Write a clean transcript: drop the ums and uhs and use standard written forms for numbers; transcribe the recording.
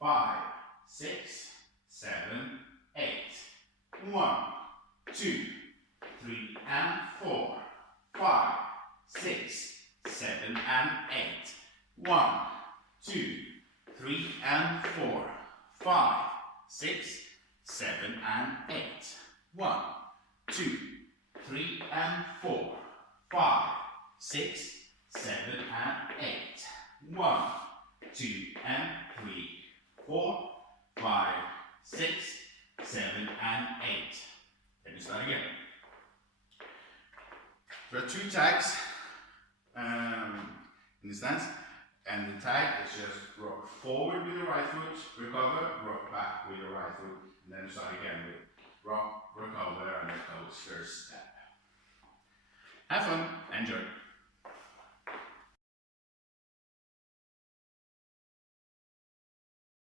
5, 6, 7, 8. 1, 2, 3 and 4, 5, 6, 7 and 8. 1, 2, 3 and 4, 5, 6, 7 and 8. 1, 2, 3 and 4, 5, 6, 7 and 8. 1, 2 and 3, 4, 5, 6, 7 and 8. Let me start again. There are 2 tags in this dance, and the tag is just rock forward with the right foot, recover, rock back with the right foot, and then start again with rock, recover, and a coaster step. Have fun, enjoy.